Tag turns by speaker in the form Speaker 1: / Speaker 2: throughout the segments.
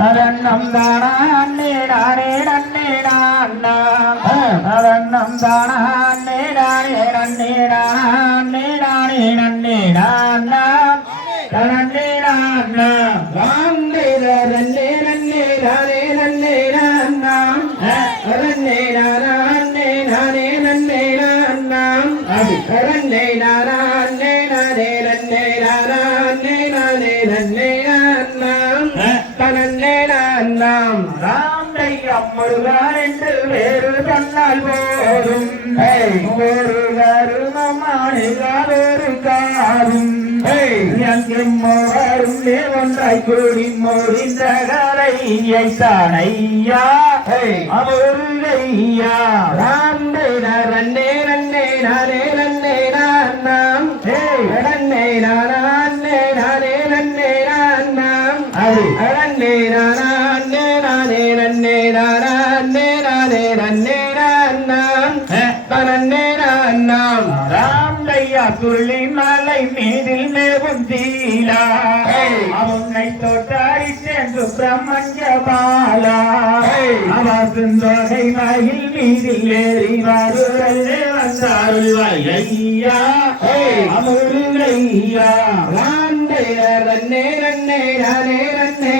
Speaker 1: அதன்னம் தானா அண்ணே நானே நன்னே நான்னா அதன்னம் தானா அண்ணே நானே நன்னே நானே நானே நன்னே நான்னா நன்னே நான்னா தனன்னே நான்னாம் ராமையா முருகன் என்று வேறு சொன்னால் போதும். ஒரு கருமமானுகாரொரு காரும் எங்கும் வரும் ஒன்றாய் கூடி மோதின்ற கரையை தானையா அமுருகையா. ராம்பே நன்னே நன்னே நானே நன்னே நாம் நன்னே நானே துள்ளி மலை மீதில் மேவும் தீலா. அவனை தோட்டாரி சென்று பிரம்மஞ்ச பாலா அவசுந்தோகை மயில் மீதில் ஏறி வருவதே வந்தாருள்வாய் ஐயா. அமுருளையா ரன்னே ரன்னே நானே ரன்னே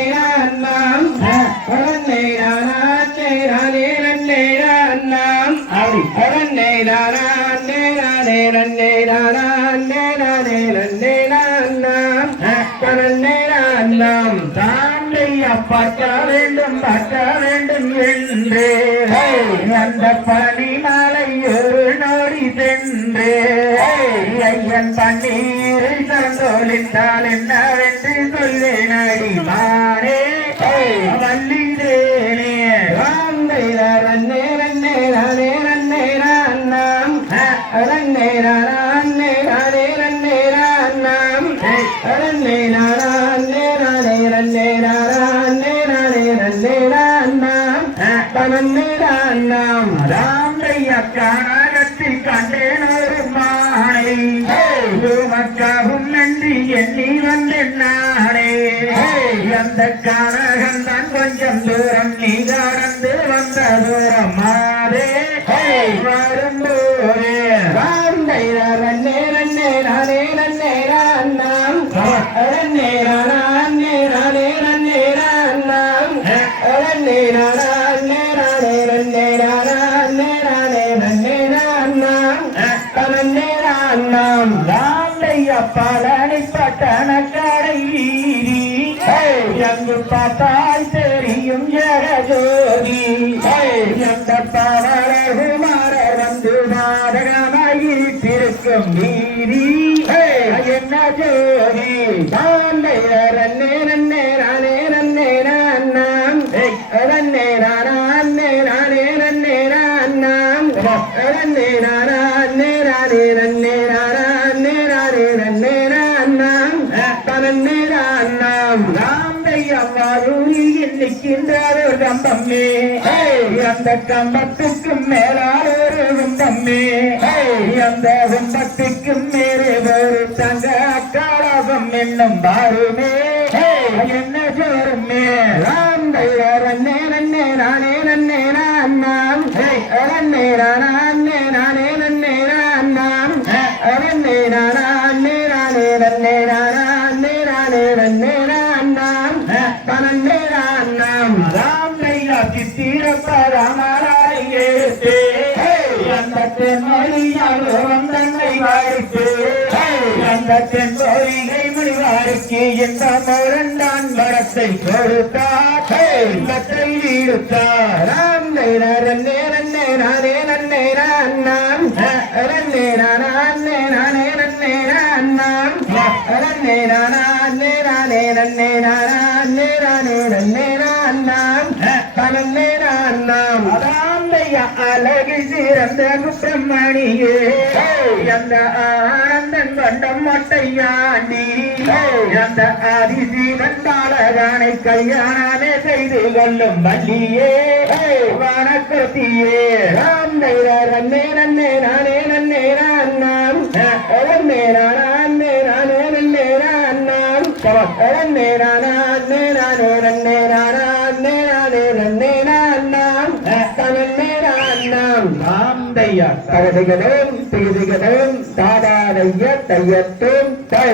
Speaker 1: நாம் ரன்னே நானே நானே ரன்னே நாம் ரன்னே நானே நானே ரன்னே நானே நானே ரன்னே நாம் ரன்னே நாம் தாண்டையா பார்க்க வேண்டும் பார்க்க வேண்டும் என்று. அந்த பனிமலை ஒரு நொடி சென்று. ஐயன் பன்னீரை சந்தோலித்தால் என்னவென்று சொல்வேன் அடிமானே வல்லிதேனே ராந்தை ரன்னே ரன்னே நானே ரன்னே நாம் ரன்னே நானே நானே ரன்னே கண்டேன் உமக்காகும் நன்றி எண்ணி வந்தேன் நானே அந்த காரகம் தான் கொஞ்சம் தூரம் நீ கடந்து வந்த தூரம் மாறே. வரும்போதே ராந்தை ரன்னே ரன்னே நானே ரன்னே நாம் ரன்னே ரன்னே ரன்னே பழனி பட்டண கடை எங்கு பார்த்தால் தெரியும் ஜோதி எந்த பவரகுமார வந்து நாடகமாயிட்டிருக்கும் வீதி. என்ன ஜோதி நிற்கின்றார் ஒரு கம்பம்மே அந்த கம்பத்துக்கு மேலால் ஒரு கும்பம்மே அந்த கும்பத்துக்கு மேலே ஒரு தங்க அக்காளகம் என்னும் பாருமே. என்ன ஜோருமே ராந்தையா ரன்னே நன்னே நானே நன்னே நாம் ரன்னே நானே நானே நன்னே நாம் ரன்னே நானே நானே நன்னே நானே சித்திரப்ப ராமராயே அந்த தென்மொழியால் வந்தன்னை வாழ்த்து அந்த தென்மொழிகை முடிவாருக்கு இந்த முரண்டான் மரத்தை கொடுத்தார்? ராம் நன்னே நன்னே நானே நன்னே நாம் ரன்னே நானே ரன்னே நானே நானே நன்னே நானே நாம் ராமையா அழகு சிறந்த குற்றமணியே அந்த ஆனந்தன் கொண்டம் மொட்டையாண்டி. அந்த ஆதிசீவன் பாலகானை கல்யாணமே செய்து கொள்ளும் வள்ளியே. வணக்கத்தியே ராம் நன்னே நன்னே நானே நன்னே நான் நாம் நன்னே நானே நானே நன்னே நான் நாம் ரன்னே நானா நே நானே ரன்னே நானா நே நானே ரன்னே நான்னாம் தனன்னே நான்னாம்
Speaker 2: நாம் தையா
Speaker 1: தகதிகதும் திகதிகதும் தாதாதைய தையத்தும் தை